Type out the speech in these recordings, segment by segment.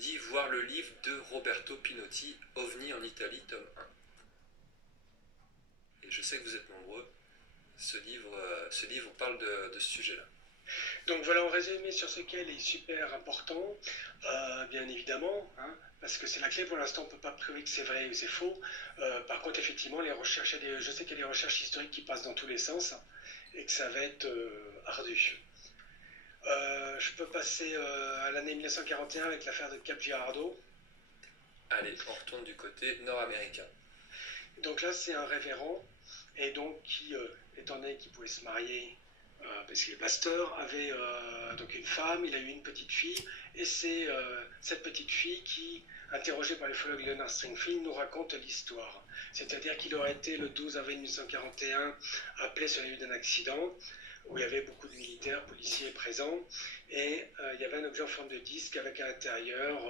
dit voir le livre de Roberto Pinotti, OVNI en Italie, tome 1. Et je sais que vous êtes nombreux. Ce livre parle de ce sujet-là. Donc voilà, en résumé sur ce qu'elle est super important, bien évidemment, hein, parce que c'est la clé. Pour l'instant, on ne peut pas prouver que c'est vrai ou c'est faux. Par contre, effectivement, les recherches, je sais qu'il y a des recherches historiques qui passent dans tous les sens et que ça va être ardu. Je peux passer à l'année 1941 avec l'affaire de Cap Girardeau. Allez, on retourne du côté nord-américain. Donc là, c'est un révérend, et donc qui, étant donné qu'il pouvait se marier, parce qu'il est pasteur, avait donc une femme, il a eu une petite fille, et c'est cette petite fille qui, interrogée par l'ufologue Leonard Stringfield, nous raconte l'histoire. C'est-à-dire qu'il aurait été le 12 avril 1941 appelé sur les lieux d'un accident, où il y avait beaucoup de militaires, policiers présents, et il y avait un objet en forme de disque avec à l'intérieur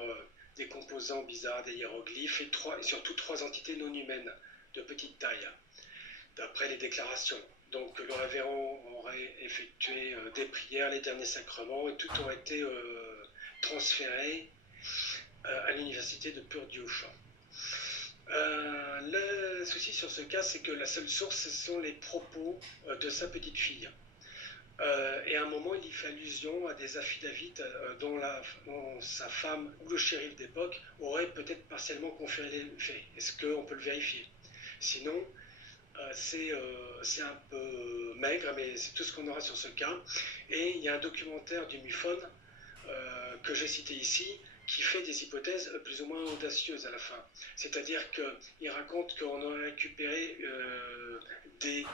des composants bizarres, des hiéroglyphes, et surtout 3 entités non humaines de petite taille, d'après les déclarations. Donc le révérend aurait effectué des prières, les derniers sacrements, et tout aurait été transféré à l'université de Purdue. Le souci sur ce cas, c'est que la seule source, ce sont les propos de sa petite fille. Et à un moment, il y fait allusion à des affidavits dont sa femme ou le shérif d'époque aurait peut-être partiellement confirmé les faits. Est-ce qu'on peut le vérifier? Sinon, c'est un peu maigre, mais c'est tout ce qu'on aura sur ce cas. Et il y a un documentaire du MUFON que j'ai cité ici, qui fait des hypothèses plus ou moins audacieuses à la fin. C'est-à-dire qu'il raconte qu'on aurait récupéré des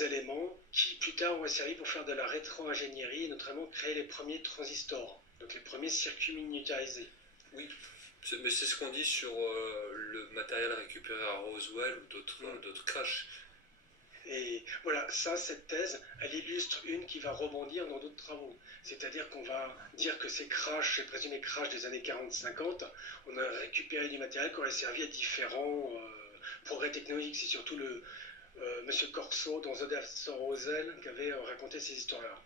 éléments qui plus tard auraient servi pour faire de la rétro-ingénierie et notamment créer les premiers transistors, donc les premiers circuits miniaturisés. Oui, mais c'est ce qu'on dit sur le matériel récupéré à Roswell ou d'autres crashs. Et voilà, cette thèse, elle illustre une qui va rebondir dans d'autres travaux. C'est-à-dire qu'on va dire que ces présumés crashs des années 40-50, on a récupéré du matériel qui aurait servi à différents progrès technologiques. C'est surtout Monsieur Corso dans The Death of Roswell qui avait raconté ces histoires-là.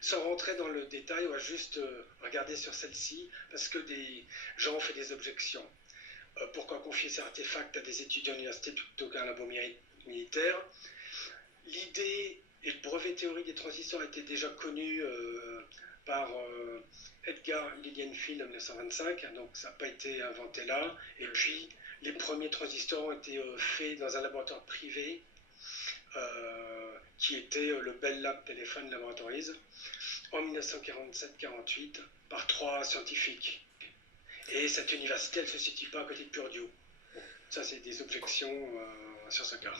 Sans rentrer dans le détail, on va juste regarder sur celle-ci, parce que des gens ont fait des objections. Pourquoi confier ces artefacts à des étudiants à l'université plutôt qu'à un labo militaire? L'idée et le brevet théorique des transistors étaient déjà connus par Edgar Lilienfeld en 1925, donc ça n'a pas été inventé là. Et puis, les premiers transistors ont été faits dans un laboratoire privé qui était le Bell Lab Telephone Laboratories en 1947-48 par 3 scientifiques. Et cette université, elle ne se situe pas à côté de Purdue. Bon, ça, c'est des objections sur ce cas.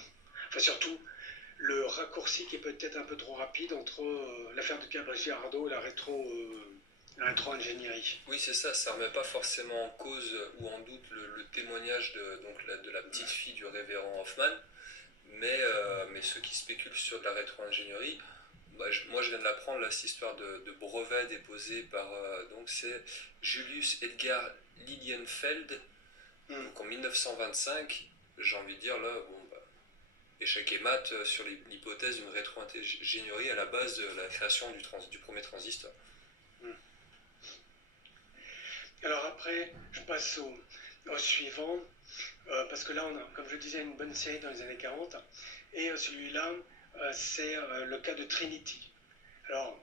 Enfin, surtout, le raccourci qui est peut-être un peu trop rapide entre l'affaire de Cap Girardeau et la rétro-ingénierie. Oui, c'est ça, ça ne remet pas forcément en cause ou en doute le témoignage de la petite fille du révérend Hoffman, mais ceux qui spéculent sur de la rétro-ingénierie, moi je viens de l'apprendre, là, cette histoire de brevet déposé par, donc c'est Julius Edgar Lilienfeld, donc en 1925, j'ai envie de dire là, échec et mat sur l'hypothèse d'une rétro-ingénierie à la base de la création du premier transistor. Alors après, je passe au suivant, parce que là on a, comme je disais, une bonne série dans les années 40, et celui-là, c'est le cas de Trinity. Alors,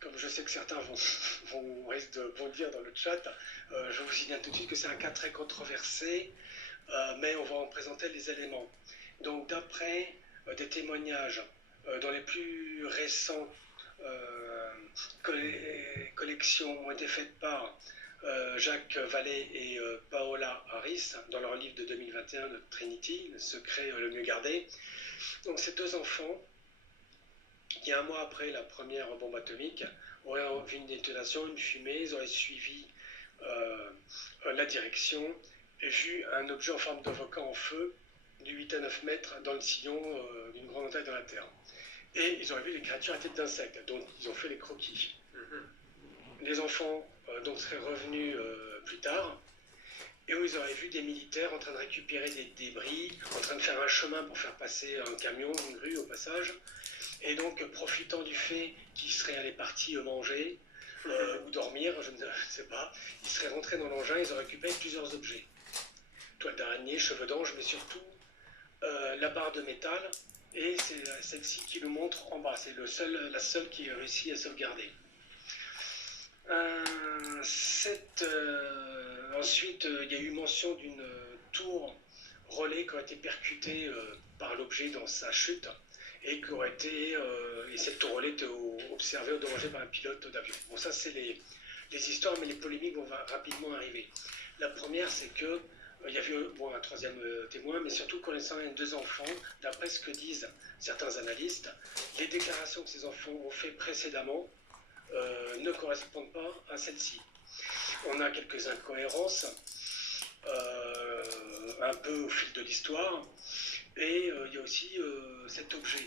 comme je sais que certains vont le dire dans le chat, je vous signale tout de suite que c'est un cas très controversé, mais on va en présenter les éléments. Donc d'après des témoignages dans les plus récents collections ont été faites par Jacques Vallée et Paola Harris dans leur livre de 2021 de Trinity, le secret le mieux gardé. Donc ces 2 enfants, qui 1 mois après la première bombe atomique, auraient vu une détonation, une fumée, ils auraient suivi la direction et vu un objet en forme de volcan en feu de 8 à 9 mètres dans le sillon d'une grande taille dans la Terre. Et ils auraient vu les créatures à tête d'insectes, donc ils ont fait les croquis. Les enfants donc seraient revenus plus tard, et où ils auraient vu des militaires en train de récupérer des débris, en train de faire un chemin pour faire passer un camion, une grue au passage, et donc profitant du fait qu'ils seraient allés partis manger, ou dormir, je ne sais pas. Ils seraient rentrés dans l'engin, ils auraient récupéré plusieurs objets. Toile d'araignée, cheveux d'ange, mais surtout la barre de métal, et c'est celle-ci qui le montre en bas. C'est la seule qui réussit à sauvegarder. Ensuite, il y a eu mention d'une tour relais qui a été percutée par l'objet dans sa chute et et cette tour relais était observée, endommagée par un pilote d'avion. Bon, ça c'est les histoires, mais les polémiques vont rapidement arriver. La première, c'est que il y a eu un troisième témoin, mais surtout connaissant les deux enfants, d'après ce que disent certains analystes, les déclarations que ces enfants ont fait précédemment ne correspondent pas à celle-ci. On a quelques incohérences, un peu au fil de l'histoire, et il y a aussi cet objet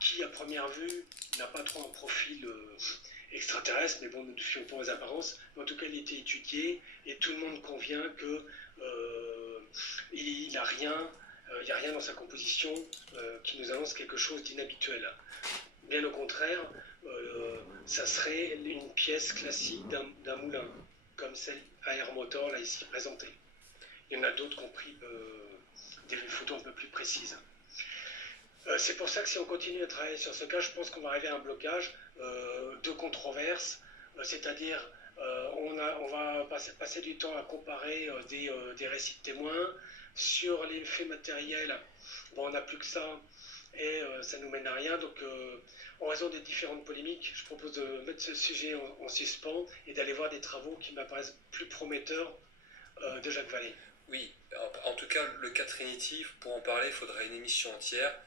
qui, à première vue, n'a pas trop un profil extraterrestre, mais bon, nous ne fions pas aux apparences, mais en tout cas, il a été étudié, et tout le monde convient que il n'y a rien dans sa composition qui nous annonce quelque chose d'inhabituel. Bien au contraire, ça serait une pièce classique d'un moulin, comme celle à air motor là ici présentée. Il y en a d'autres qui ont pris des photos un peu plus précises. C'est pour ça que si on continue à travailler sur ce cas, je pense qu'on va arriver à un blocage de controverses, c'est-à-dire on va passer du temps à comparer des récits de témoins. Sur les faits matériels, bon, on n'a plus que ça, et ça ne nous mène à rien. Donc, en raison des différentes polémiques, je propose de mettre ce sujet en suspens et d'aller voir des travaux qui m'apparaissent plus prometteurs de Jacques Vallée. Oui, en tout cas, le cas Trinity, pour en parler, il faudra une émission entière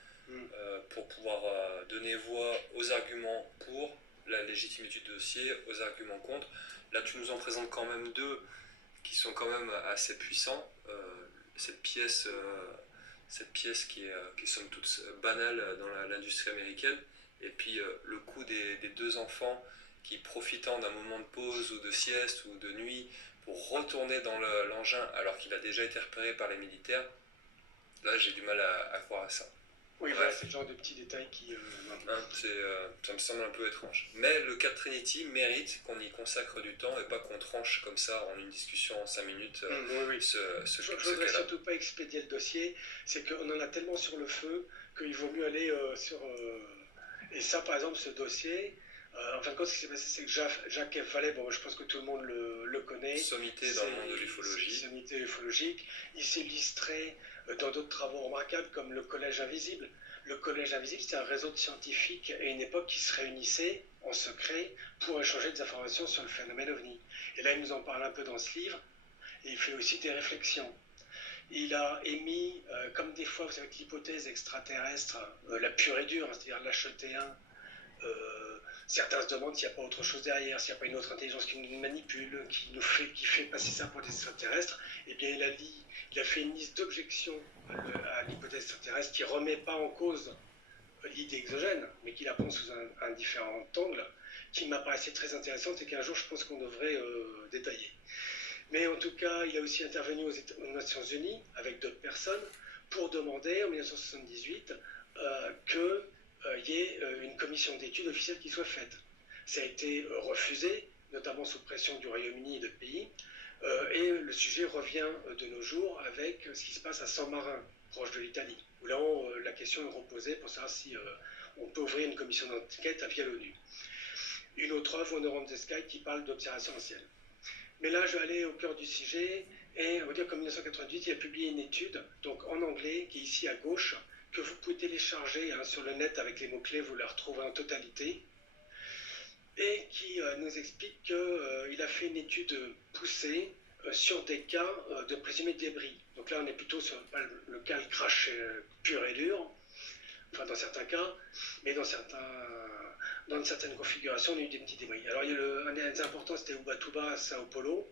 pour pouvoir donner voix aux arguments pour la légitimité du dossier, aux arguments contre. Là, tu nous en présentes quand même deux qui sont quand même assez puissants. Cette pièce qui est somme toute banale dans l'industrie américaine, et puis le coup des deux enfants qui, profitant d'un moment de pause ou de sieste ou de nuit pour retourner dans l'engin alors qu'il a déjà été repéré par les militaires, là j'ai du mal à croire à ça. Oui, voilà, c'est le genre de petits détails qui... ça me semble un peu étrange. Mais le cas de Trinity mérite qu'on y consacre du temps et pas qu'on tranche comme ça en une discussion en 5 minutes oui. Je ne voudrais surtout pas expédier le dossier, c'est qu'on en a tellement sur le feu qu'il vaut mieux aller sur... Et ça, par exemple, ce dossier, en fin de compte, ce qui s'est passé, c'est que Jacques F. Vallée, bon, je pense que tout le monde le connaît. Sommité dans le monde de l'ufologie. Sommité ufologique. Il s'est illustré dans d'autres travaux remarquables comme le Collège Invisible. Le Collège Invisible, c'est un réseau de scientifiques à une époque qui se réunissaient en secret pour échanger des informations sur le phénomène OVNI. Et là, il nous en parle un peu dans ce livre, et il fait aussi des réflexions. Il a émis, comme des fois, vous savez, l'hypothèse extraterrestre, la pure et dure, hein, c'est-à-dire l'H1T1, certains se demandent s'il n'y a pas autre chose derrière, s'il n'y a pas une autre intelligence qui nous manipule, qui fait passer ça pour des extraterrestres. Eh bien, il a fait une liste d'objections à l'hypothèse extraterrestre qui ne remet pas en cause l'idée exogène, mais qui la prend sous un différent angle, qui m'apparaissait très intéressante et qu'un jour, je pense qu'on devrait détailler. Mais en tout cas, il a aussi intervenu aux Nations Unies avec d'autres personnes pour demander, en 1978, qu'il y ait une commission d'études officielle qui soit faite. Ça a été refusé, notamment sous pression du Royaume-Uni et d'autres pays, et le sujet revient de nos jours avec ce qui se passe à San Marin, proche de l'Italie, où là, la question est reposée pour savoir si on peut ouvrir une commission d'enquête via l'ONU. Une autre œuvre, Honorant the Sky, qui parle d'observation en ciel. Mais là, je vais aller au cœur du sujet, et on va dire qu'en 1998, il a publié une étude, donc en anglais, qui est ici à gauche, que vous pouvez télécharger sur le net avec les mots-clés, vous la retrouvez en totalité, et qui nous explique qu'il a fait une étude poussée sur des cas de présumés débris. Donc là, on est plutôt sur le cas de crash pur et dur, enfin dans certains cas, mais dans une certaine configuration, on a eu des petits débris. Alors, un des importants, c'était Ubatuba à Sao Paulo,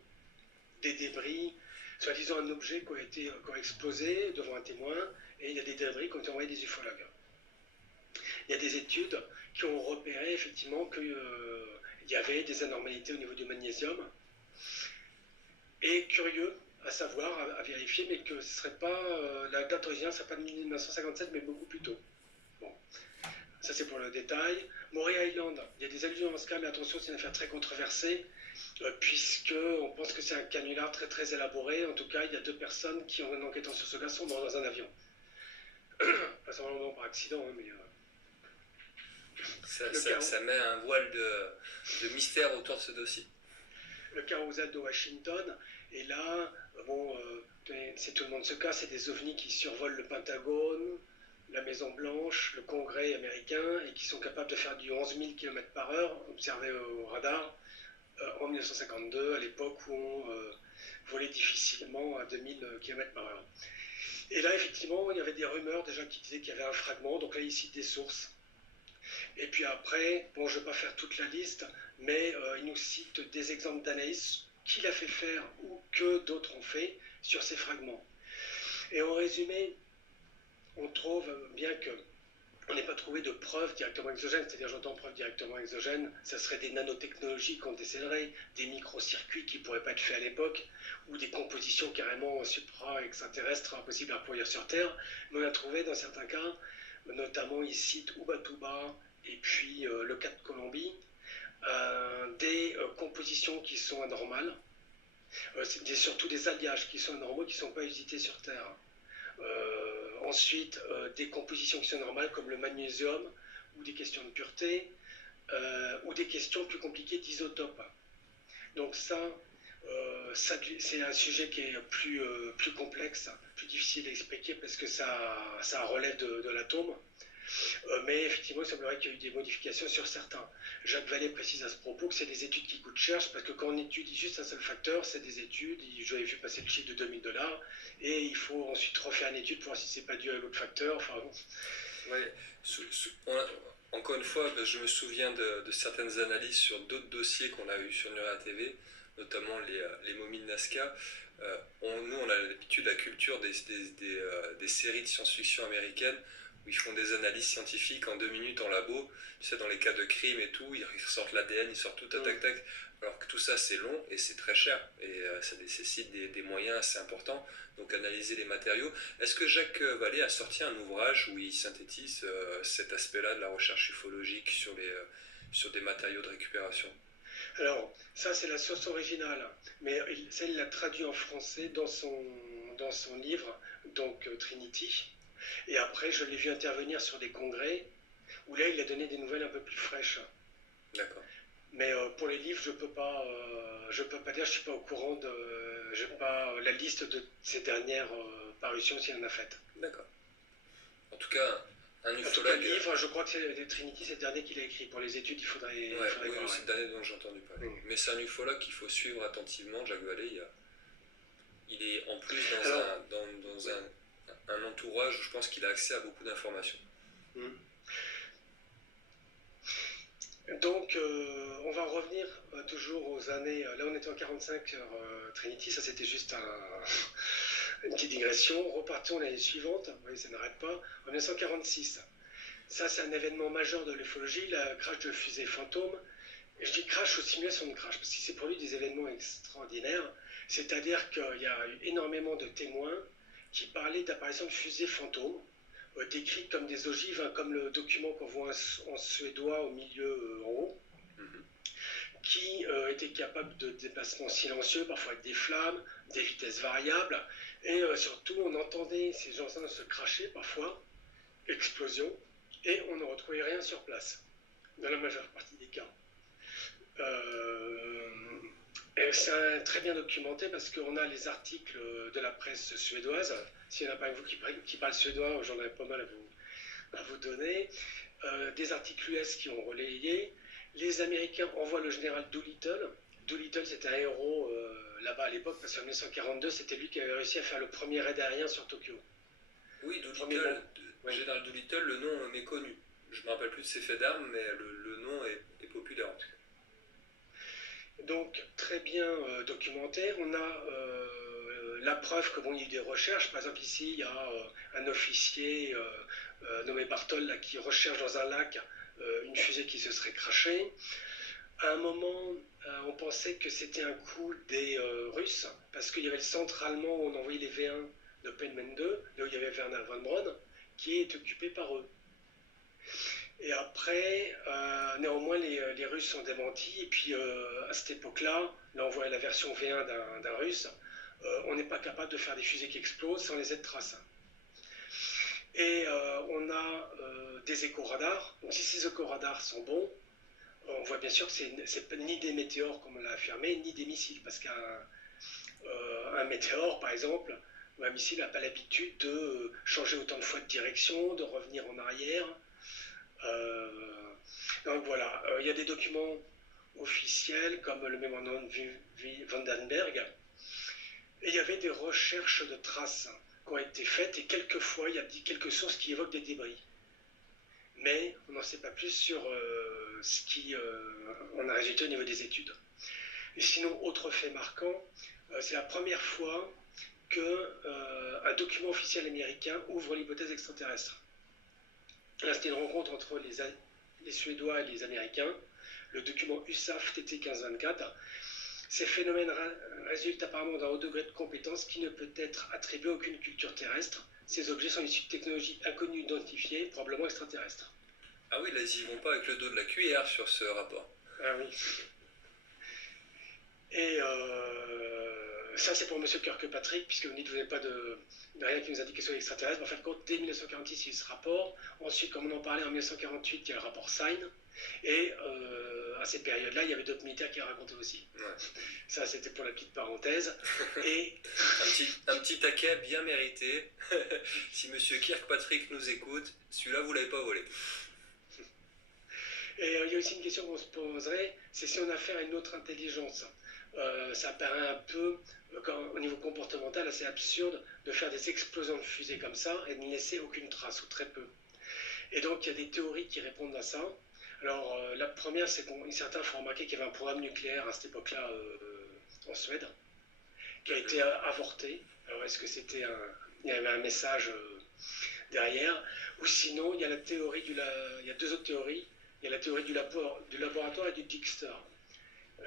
des débris, soi-disant un objet qui a explosé devant un témoin, et il y a des débris qui ont été envoyés des ufologues. Il y a des études qui ont repéré effectivement qu'il y avait des anormalités au niveau du magnésium. Et curieux à savoir, à vérifier, mais que ce serait pas la date originale, ce ne serait pas de 1957, mais beaucoup plus tôt. Bon. ça c'est pour le détail. Maury Island, il y a des allusions dans ce cas, mais attention, c'est une affaire très controversée, puisque on pense que c'est un canular très très élaboré. En tout cas, il y a 2 personnes qui, en enquêtant sur ce cas, sont mortes dans un avion. Pas simplement par accident, hein, mais... Ça met un voile de mystère autour de ce dossier. Le carrousel de Washington, et là, bon, c'est tout le monde se casse, c'est des ovnis qui survolent le Pentagone, la Maison Blanche, le Congrès américain, et qui sont capables de faire du 11 000 km/h, observé au radar, en 1952, à l'époque où on volait difficilement à 2000 km/h. Et là, effectivement, il y avait des rumeurs déjà qui disaient qu'il y avait un fragment, donc là, il cite des sources. Et puis après, bon, je ne vais pas faire toute la liste, mais il nous cite des exemples d'analyse qu'il a fait faire ou que d'autres ont fait sur ces fragments. Et en résumé, on trouve bien qu'on n'ait pas trouvé de preuves directement exogènes, c'est-à-dire j'entends preuves directement exogènes, ça serait des nanotechnologies qu'on décèlerait, des microcircuits qui ne pourraient pas être faits à l'époque, ou des compositions carrément supra-extraterrestres impossibles à produire sur Terre, mais on a trouvé dans certains cas, notamment ici Ubatuba et puis le cas de Colombie, des compositions qui sont anormales, surtout des alliages qui sont anormaux, qui ne sont pas usités sur Terre. Ensuite, des compositions qui sont normales comme le magnésium, ou des questions de pureté, ou des questions plus compliquées d'isotopes. Donc ça c'est un sujet qui est plus complexe, plus difficile à expliquer parce que ça relève de l'atome. Mais effectivement, il semblerait qu'il y ait eu des modifications sur certains. Jacques Vallée précise à ce propos que c'est des études qui coûtent cher, parce que quand on étudie juste un seul facteur, c'est des études, j'avais vu passer le chiffre de 2000 $, et il faut ensuite refaire une étude pour voir si c'est pas dû à l'autre facteur. Enfin, ouais, encore une fois, je me souviens de certaines analyses sur d'autres dossiers qu'on a eu sur Nuria TV, notamment les momies de Nazca. Nous, on a l'habitude, la culture des séries de science-fiction américaines, où ils font des analyses scientifiques en 2 minutes en labo, tu sais, dans les cas de crime et tout, ils sortent l'ADN, ils sortent tout, tac, tac, alors que tout ça c'est long et c'est très cher, et ça nécessite des moyens assez importants, donc analyser les matériaux. Est-ce que Jacques Vallée a sorti un ouvrage où il synthétise cet aspect-là de la recherche ufologique sur des matériaux de récupération? Alors, ça c'est la source originale, mais ça il l'a traduit en français dans son livre, donc Trinity. Et après, je l'ai vu intervenir sur des congrès où là, il a donné des nouvelles un peu plus fraîches. D'accord. Mais pour les livres, je peux pas dire, je suis pas au courant je n'ai pas la liste de ces dernières parutions s'il en a faites. D'accord. En tout cas, un ufologue. En tout cas, le livre, je crois que c'est Trinity, c'est le dernier qu'il a écrit. Pour les études, il faudrait. Oui, c'est le dernier dont j'ai entendu parler. Mais c'est un ufologue qu'il faut suivre attentivement. Jacques Vallée, il est en plus dans un entourage où je pense qu'il a accès à beaucoup d'informations. Donc, on va revenir toujours aux années. Là, on était en 45 sur Trinity, ça c'était juste une petite digression. Repartons l'année suivante, vous voyez, ça n'arrête pas. En 1946, ça c'est un événement majeur de l'ufologie, le crash de fusée fantôme. Et je dis crash ou simulation de crash, parce qu'il s'est produit des événements extraordinaires. C'est-à-dire qu'il y a eu énormément de témoins qui parlaient d'apparition de fusées fantômes, décrites comme des ogives, hein, comme le document qu'on voit en suédois au milieu en haut, qui étaient capables de déplacements silencieux, parfois avec des flammes, des vitesses variables, et surtout on entendait ces engins se cracher parfois, explosion, et on ne retrouvait rien sur place, dans la majeure partie des cas. C'est très bien documenté parce qu'on a les articles de la presse suédoise. S'il n'y en a pas vous qui parle suédois, j'en ai pas mal à vous donner. Des articles US qui ont relayé. Les Américains envoient le général Doolittle. Doolittle, c'était un héros là-bas à l'époque, parce qu'en 1942, c'était lui qui avait réussi à faire le premier raid aérien sur Tokyo. Oui, Doolittle, général Doolittle, le nom m'est connu. Je ne me rappelle plus de ses faits d'armes, mais le nom est populaire en tout cas. Donc, très bien documenté. On a la preuve que il y a eu des recherches. Par exemple, ici, il y a un officier nommé Bartol là, qui recherche dans un lac une fusée qui se serait crashée. À un moment, on pensait que c'était un coup des Russes, parce qu'il y avait le centre allemand où on envoyait les V1 de Penman 2, là où il y avait Werner von Braun, qui est occupé par eux. Et après, néanmoins, les Russes sont démentis. Et puis, à cette époque-là, là, on voit la version V1 d'un Russe. On n'est pas capable de faire des fusées qui explosent sans les Z-traces. Et on a des éco-radars. Donc, si ces éco-radars sont bons, on voit bien sûr que c'est ni des météores, comme on l'a affirmé, ni des missiles. Parce qu'un météore, par exemple, ou un missile n'a pas l'habitude de changer autant de fois de direction, de revenir en arrière. Euh, donc voilà, il y a des documents officiels comme le mémorandum de Vandenberg, et il y avait des recherches de traces qui ont été faites, et quelquefois il y a quelques sources qui évoquent des débris. Mais on n'en sait pas plus sur ce qui en a résulté au niveau des études. Et sinon, autre fait marquant, c'est la première fois qu'un document officiel américain ouvre l'hypothèse extraterrestre. Là, c'était une rencontre entre les Suédois et les Américains, le document USAF TT 1524. Ces phénomènes résultent apparemment d'un haut degré de compétence qui ne peut être attribué à aucune culture terrestre. Ces objets sont issus de technologies inconnues identifiées, probablement extraterrestres. Ah oui, là, ils y vont pas avec le dos de la cuillère sur ce rapport. Ah oui. Et ça, c'est pour M. Kirkpatrick, puisque vous dites que vous n'avez pas de rien qui nous indique que ce soit extraterrestre. Mais en fait, dès 1946, il y a eu ce rapport. Ensuite, comme on en parlait en 1948, il y a le rapport Sign. Et à cette période-là, il y avait d'autres militaires qui racontaient aussi. Ouais. Ça, c'était pour la petite parenthèse. Et un petit taquet bien mérité. Si M. Kirkpatrick nous écoute, celui-là, vous l'avez pas volé. Et il y a aussi une question qu'on se poserait, c'est si on a affaire à une autre intelligence. Ça paraît un peu, au niveau comportemental, assez absurde de faire des explosions de fusées comme ça et de ne laisser aucune trace, ou très peu. Et donc, il y a des théories qui répondent à ça. Alors, la première, c'est que certains font remarquer qu'il y avait un programme nucléaire à cette époque-là en Suède, qui a été avorté. Alors, est-ce que il y avait un message derrière? Ou sinon, il y a la théorie il y a deux autres théories. Il y a la théorie du laboratoire et du Dijkstra.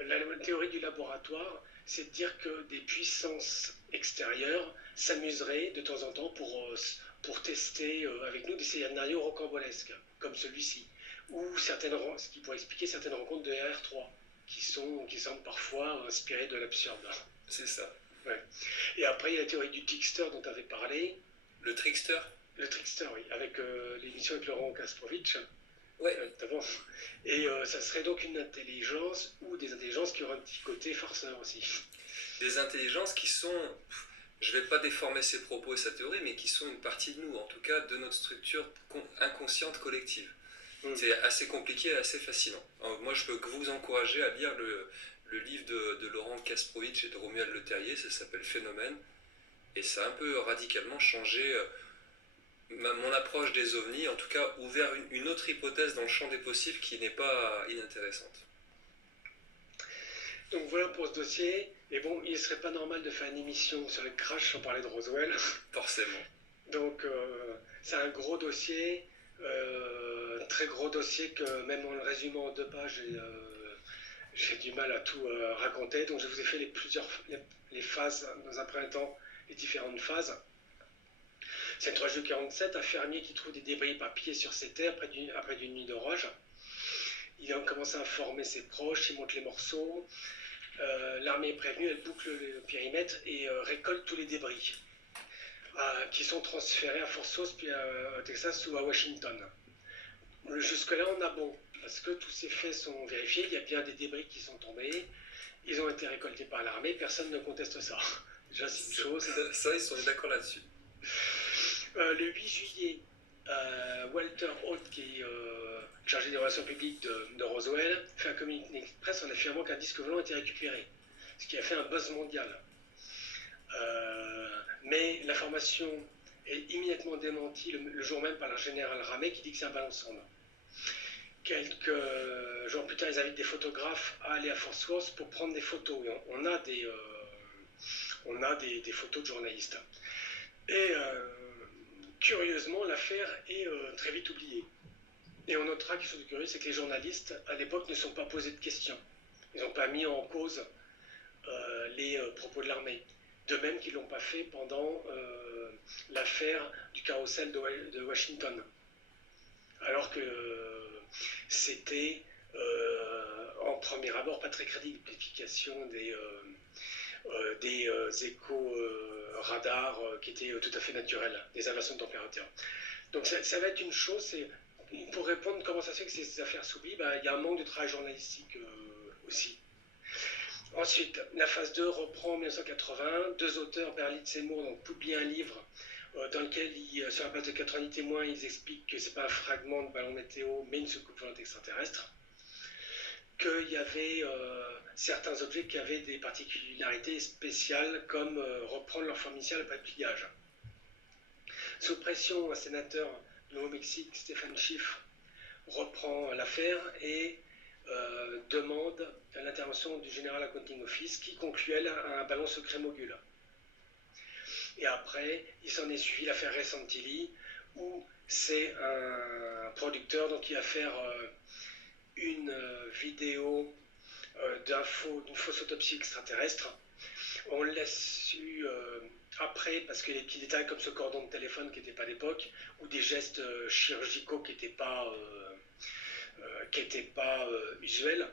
La théorie du laboratoire, c'est de dire que des puissances extérieures s'amuseraient de temps en temps pour tester avec nous des scénarios rocambolesques, comme celui-ci, ou ce qui pourrait expliquer certaines rencontres de RR3, qui semblent parfois inspirées de l'absurde. C'est ça. Ouais. Et après, il y a la théorie du Dijkstra dont tu avais parlé. Le trickster? Le trickster, oui, avec l'émission avec Laurent Kasprovic. Ouais. Notamment. Et ça serait donc une intelligence ou des intelligences qui auraient un petit côté farceur aussi. Des intelligences qui sont, je ne vais pas déformer ses propos et sa théorie, mais qui sont une partie de nous, en tout cas de notre structure inconsciente collective. C'est assez compliqué et assez fascinant. Alors, moi, je peux que vous encourager à lire le livre de Laurent Kasprovic et de Romuald Le Terrier, ça s'appelle Phénomène, et ça a un peu radicalement changé mon approche des ovnis, en tout cas ouvert une autre hypothèse dans le champ des possibles qui n'est pas inintéressante. Donc voilà pour ce dossier. Mais bon, il ne serait pas normal de faire une émission sur le crash sans parler de Roswell. Forcément. Donc c'est un gros dossier, très gros dossier que même en le résumant en 2 pages, j'ai du mal à tout raconter. Donc je vous ai fait les phases, dans un premier temps, les différentes phases. C'est le 3 juillet 47, un fermier qui trouve des débris éparpillés sur ses terres après d'une nuit d'orage. Il a commencé à informer ses proches, il monte les morceaux. L'armée est prévenue, elle boucle le périmètre et récolte tous les débris qui sont transférés à Fort Sauce, puis à Texas ou à Washington. Jusque-là, on a bon, parce que tous ces faits sont vérifiés, il y a bien des débris qui sont tombés, ils ont été récoltés par l'armée, personne ne conteste ça. Déjà, c'est une chose. Ça, ils sont d'accord là-dessus. Le 8 juillet, Walter Haute, qui est chargé des relations publiques de Roswell, fait un communiqué de presse en affirmant qu'un disque volant a été récupéré, ce qui a fait un buzz mondial. Mais l'information est immédiatement démentie le jour même par le général Ramey qui dit que c'est un ballon sonde. Quelques jours plus tard, ils invitent des photographes à aller à Fort Worth pour prendre des photos. On a des photos de journalistes. Et curieusement, l'affaire est très vite oubliée. Et on notera quelque chose de curieux, c'est que les journalistes, à l'époque, ne sont pas posés de questions. Ils n'ont pas mis en cause les propos de l'armée. De même qu'ils ne l'ont pas fait pendant l'affaire du carrousel de Washington. Alors que c'était en premier abord pas très crédible, l'amplification des échos radars qui étaient tout à fait naturels, des inversions de température. Donc ça va être une chose, pour répondre comment ça se fait que ces affaires s'oublient, il y a un manque de travail journalistique aussi. Ensuite, la phase 2 reprend en 1980. Deux auteurs, Berlitz et Moore, publient un livre dans lequel, sur la base de 90 témoins, ils expliquent que ce n'est pas un fragment de ballon météo, mais une soucoupe volante extraterrestre. Qu'il y avait certains objets qui avaient des particularités spéciales, comme reprendre leur forme initiale après le pliage. Sous pression, un sénateur du Nouveau-Mexique, Stephen Schiff, reprend l'affaire et demande l'intervention du General Accounting Office qui conclut elle à un ballon secret Mogul. Et après, il s'en est suivi l'affaire Ray Santilli, où c'est un producteur donc, qui va faire une vidéo d'une fausse autopsie extraterrestre. On l'a su après parce que les petits détails comme ce cordon de téléphone qui n'était pas d'époque, ou des gestes chirurgicaux qui n'étaient pas usuels.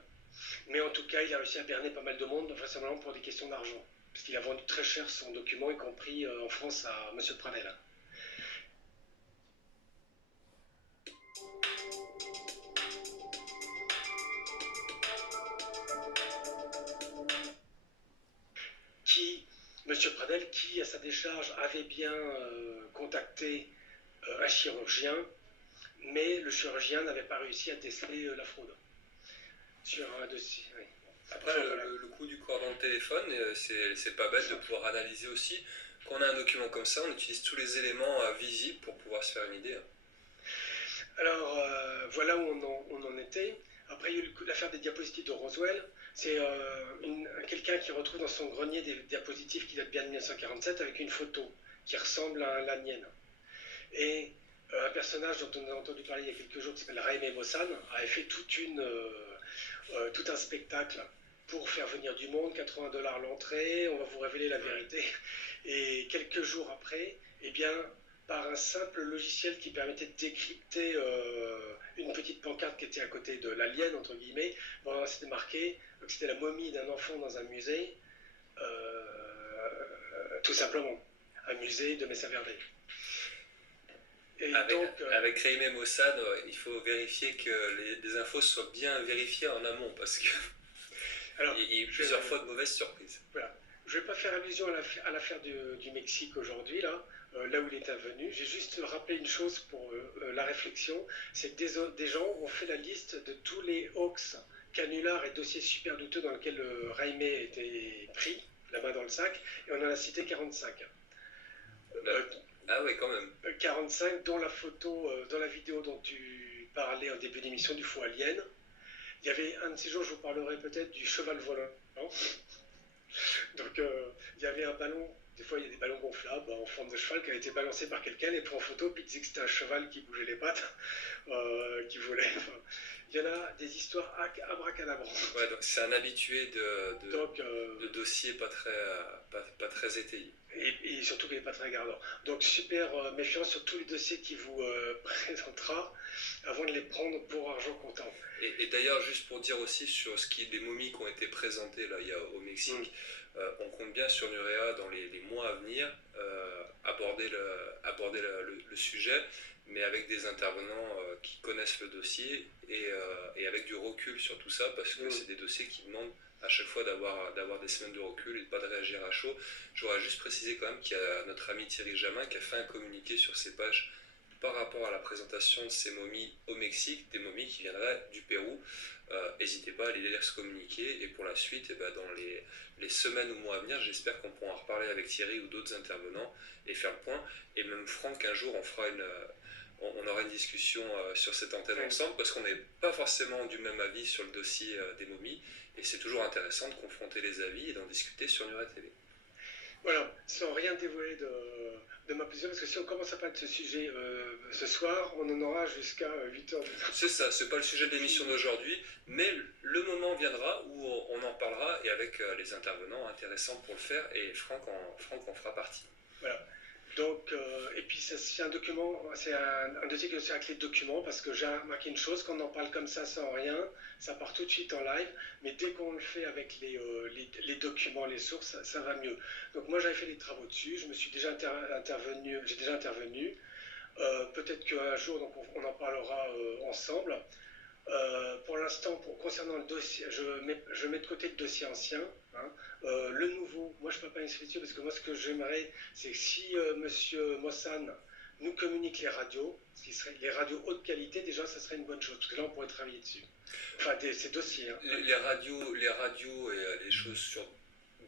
Mais en tout cas, il a réussi à berner pas mal de monde, vraisemblablement pour des questions d'argent. Parce qu'il a vendu très cher son document, y compris en France à M. Pradel. M. Pradel, qui à sa décharge avait bien contacté un chirurgien, mais le chirurgien n'avait pas réussi à déceler la fraude sur un dossier. Oui. Après, le coup du cordon de téléphone, c'est pas bête de pouvoir analyser aussi. Quand on a un document comme ça, on utilise tous les éléments visibles pour pouvoir se faire une idée. Alors, voilà où on en était. Après, il y a eu l'affaire des diapositives de Roswell. C'est quelqu'un qui retrouve dans son grenier des diapositives qui datent bien de 1947 avec une photo qui ressemble à l'alien. Et un personnage dont on a entendu parler il y a quelques jours qui s'appelle Raimé Mossan avait fait tout un spectacle pour faire venir du monde, 80 $ l'entrée, on va vous révéler la vérité. Et quelques jours après, eh bien, par un simple logiciel qui permettait de décrypter une petite pancarte qui était à côté de l'alien, entre guillemets, c'était marqué que c'était la momie d'un enfant dans un musée, tout simplement, un musée de Mesa-Verde. Avec Raimé Mossad, il faut vérifier que les infos soient bien vérifiées en amont, parce que il y a eu plusieurs fois de mauvaises surprises. Voilà. Je ne vais pas faire allusion à l'affaire du Mexique aujourd'hui, là où il est intervenu. J'ai juste rappelé une chose pour la réflexion, c'est que des gens ont fait la liste de tous les hoax, canulars et dossiers super douteux dans lesquels Raimé était pris, la main dans le sac, et on en a cité 45. Ah oui, quand même. 45, dont la photo, dans la vidéo dont tu parlais en début d'émission du faux alien. Il y avait un de ces jours, je vous parlerai peut-être du cheval volant. Donc il y avait un ballon, des fois il y a des ballons gonflables en forme de cheval qui a été balancé par quelqu'un et pris en photo, puis il disait que c'était un cheval qui bougeait les pattes, qui volait. Il y en a des histoires abracadabrantes. Ouais, donc c'est un habitué de dossiers pas très étayés. Et surtout qu'il n'est pas très regardant. Donc super méfiant sur tous les dossiers qu'il vous présentera avant de les prendre pour argent comptant. Et d'ailleurs, juste pour dire aussi sur les momies qui ont été présentées là, au Mexique, on compte bien sur Nurea dans les mois à venir aborder le sujet, mais avec des intervenants qui connaissent le dossier et avec du recul sur tout ça, parce que c'est des dossiers qui demandent à chaque fois d'avoir des semaines de recul et de ne pas de réagir à chaud. J'aurais juste précisé quand même qu'il y a notre ami Thierry Jamin qui a fait un communiqué sur ses pages par rapport à la présentation de ces momies au Mexique, des momies qui viendraient du Pérou. N'hésitez pas à aller lire ce communiqué, et pour la suite, dans les semaines ou mois à venir, j'espère qu'on pourra en reparler avec Thierry ou d'autres intervenants et faire le point. Et même Franck, un jour, on aura une discussion sur cette antenne ensemble, parce qu'on n'est pas forcément du même avis sur le dossier des momies, et c'est toujours intéressant de confronter les avis et d'en discuter sur Nurea TV. Voilà, sans rien dévoiler de ma position, parce que si on commence à parler de ce sujet ce soir, on en aura jusqu'à 8h. C'est ça, c'est pas le sujet de l'émission d'aujourd'hui, mais le moment viendra où on en parlera, et avec les intervenants intéressants pour le faire, et Franck en fera partie. Voilà. Donc, et puis c'est un document, c'est un dossier qui est aussi avec les documents, parce que j'ai remarqué une chose, quand on en parle comme ça sans rien, ça part tout de suite en live, mais dès qu'on le fait avec les documents, les sources, ça va mieux. Donc moi j'avais fait des travaux dessus, je me suis déjà intervenu, j'ai déjà intervenu. Peut-être qu'un jour donc on en parlera ensemble. Pour l'instant, concernant le dossier, je mets de côté le dossier ancien. Hein. Le nouveau, moi je ne peux pas insister dessus parce que moi ce que j'aimerais, c'est que si Monsieur Mossan nous communique les radios, ce qui serait les radios haute qualité, déjà ça serait une bonne chose parce que là on pourrait travailler dessus. Enfin, ces dossiers. Hein. Les radios et les choses sur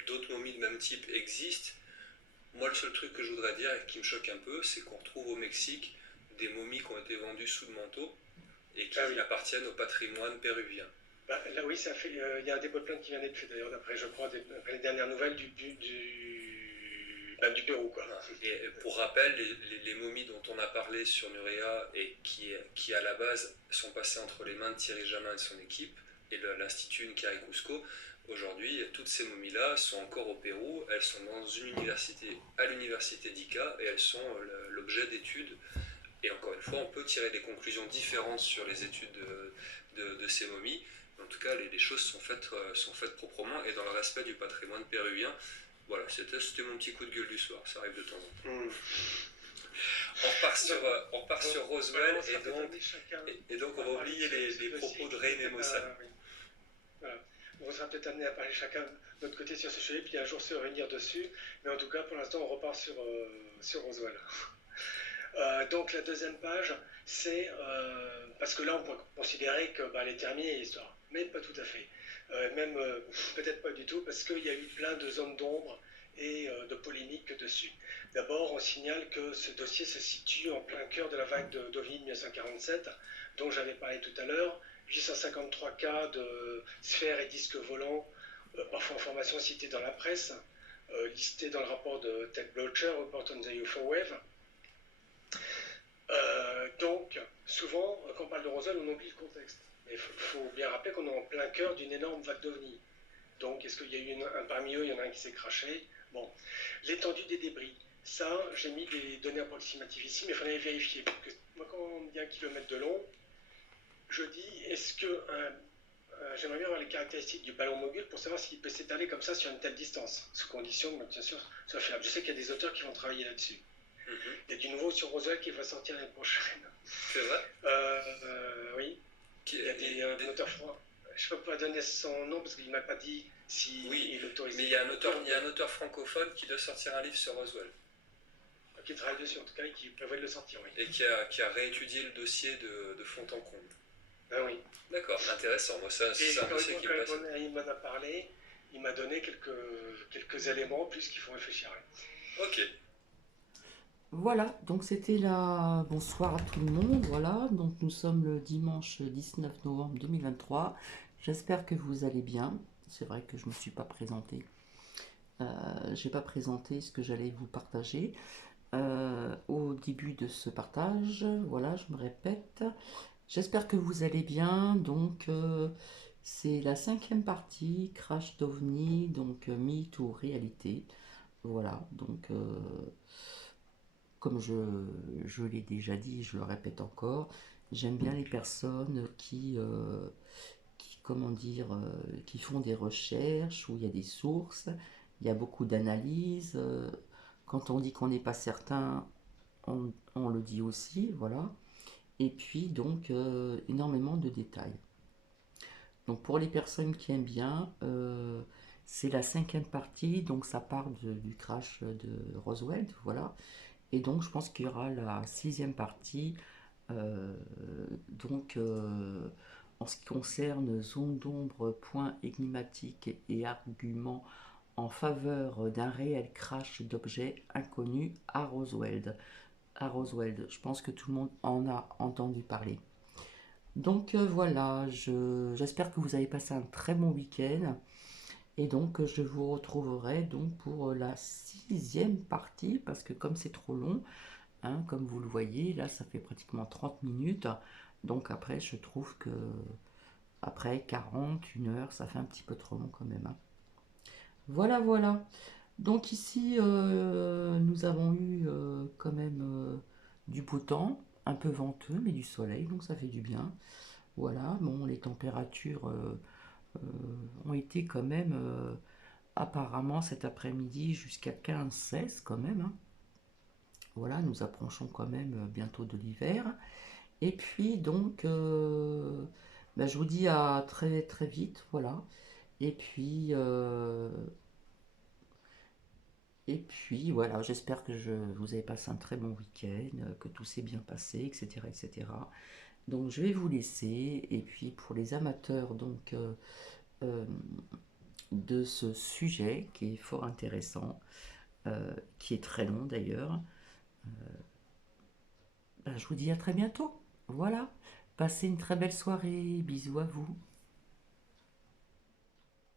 d'autres momies de même type existent. Moi, le seul truc que je voudrais dire et qui me choque un peu, c'est qu'on retrouve au Mexique des momies qui ont été vendues sous le manteau et qui Oui. appartiennent au patrimoine péruvien. Bah, là, oui, ça fait. Il y a un dépôt de plainte qui vient d'être fait d'ailleurs, d'après, je crois, d'après les dernières nouvelles du Pérou, quoi. Et pour rappel, les momies dont on a parlé sur Nurea et qui à la base sont passées entre les mains de Thierry Jamin et de son équipe et l'Institut Nkari Cusco, aujourd'hui, toutes ces momies-là sont encore au Pérou. Elles sont dans une université, à l'université d'Ica, et elles sont l'objet d'études. Et encore une fois, on peut tirer des conclusions différentes sur les études de ces momies. En tout cas, les choses sont faites proprement et dans le respect du patrimoine péruvien. Voilà, c'était mon petit coup de gueule du soir, ça arrive de temps en temps. On repart sur Roswell et donc on va oublier les propos de Rain et Mossan. Oui. Voilà. On sera peut-être amené à parler chacun de notre côté sur ce sujet, puis un jour se réunir dessus, mais en tout cas pour l'instant on repart sur Roswell. Donc la deuxième page, c'est parce que là on pourrait considérer que elle est terminée l'histoire, mais pas tout à fait. Même peut-être pas du tout, parce qu'il y a eu plein de zones d'ombre et de polémiques dessus. D'abord, on signale que ce dossier se situe en plein cœur de la vague d'OVNI de 1947, dont j'avais parlé tout à l'heure, 853 cas de sphères et disques volants, parfois en formation citée dans la presse, listés dans le rapport de Ted Blocher, Report on the UFO Wave. Donc, souvent, quand on parle de Roswell, on oublie le contexte. Mais il faut bien rappeler qu'on est en plein cœur d'une énorme vague d'OVNI. Donc, est-ce qu'il y a eu un parmi eux, il y en a un qui s'est craché? Bon, l'étendue des débris. Ça, j'ai mis des données approximatives ici, mais il fallait vérifier. Parce que moi, quand on me dit 1 km de long, je dis, est-ce que j'aimerais bien avoir les caractéristiques du ballon mobile pour savoir s'il peut s'étaler comme ça sur une telle distance, sous condition que, bien sûr, soit fiable. Je sais qu'il y a des auteurs qui vont travailler là-dessus. Il y a du nouveau sur Roswell qui va sortir l'année prochaine. C'est vrai Oui. Il y a des auteurs français. Je ne peux pas donner son nom parce qu'il ne m'a pas dit si il autorise. Mais il y a un auteur francophone qui doit sortir un livre sur Roswell. Qui travaille dessus en tout cas et qui prévoit de le sortir, oui. Et qui a réétudié le dossier de fond en comble. Ben oui. D'accord, intéressant. Moi, c'est un dossier qui me passe. Il m'en a parlé, il m'a donné quelques éléments plus qui font réfléchir. Ok. Voilà, donc c'était la... Bonsoir à tout le monde, voilà, donc nous sommes le dimanche 19 novembre 2023, j'espère que vous allez bien, c'est vrai que je ne me suis pas présenté, j'ai pas présenté ce que j'allais vous partager au début de ce partage, voilà, je me répète, j'espère que vous allez bien, donc c'est la 5e partie, Crash d'OVNI, donc mythe ou réalité, voilà, donc... Comme je l'ai déjà dit, je le répète encore, j'aime bien les personnes comment dire, qui font des recherches, où il y a des sources, il y a beaucoup d'analyses. Quand on dit qu'on n'est pas certain, on le dit aussi, voilà. Et puis donc énormément de détails. Donc pour les personnes qui aiment bien, c'est la 5e partie, donc ça part du crash de Roswell, voilà. Et donc je pense qu'il y aura la 6e partie, en ce qui concerne zone d'ombre, points énigmatiques et arguments en faveur d'un réel crash d'objets inconnus à Roswell. Je pense que tout le monde en a entendu parler. Donc voilà, j'espère que vous avez passé un très bon week-end. Et donc je vous retrouverai donc pour la 6e partie, parce que comme c'est trop long, hein, comme vous le voyez, là ça fait pratiquement 30 minutes, donc après je trouve que après 40, 1 heure, ça fait un petit peu trop long quand même. Hein. Voilà, voilà. Donc ici, nous avons eu quand même du beau temps, un peu venteux, mais du soleil, donc ça fait du bien. Voilà, bon, les températures ont été quand même, apparemment cet après-midi, jusqu'à 15-16 quand même, hein. Voilà, nous approchons quand même bientôt de l'hiver. Et puis donc, bah, je vous dis à très très vite, voilà. Et puis, euh, et puis voilà, j'espère que vous avez passé un très bon week-end, que tout s'est bien passé, etc., etc. Donc je vais vous laisser. Et puis pour les amateurs donc euh, de ce sujet qui est fort intéressant, qui est très long d'ailleurs, bah, je vous dis à très bientôt. Voilà, passez une très belle soirée. Bisous à vous.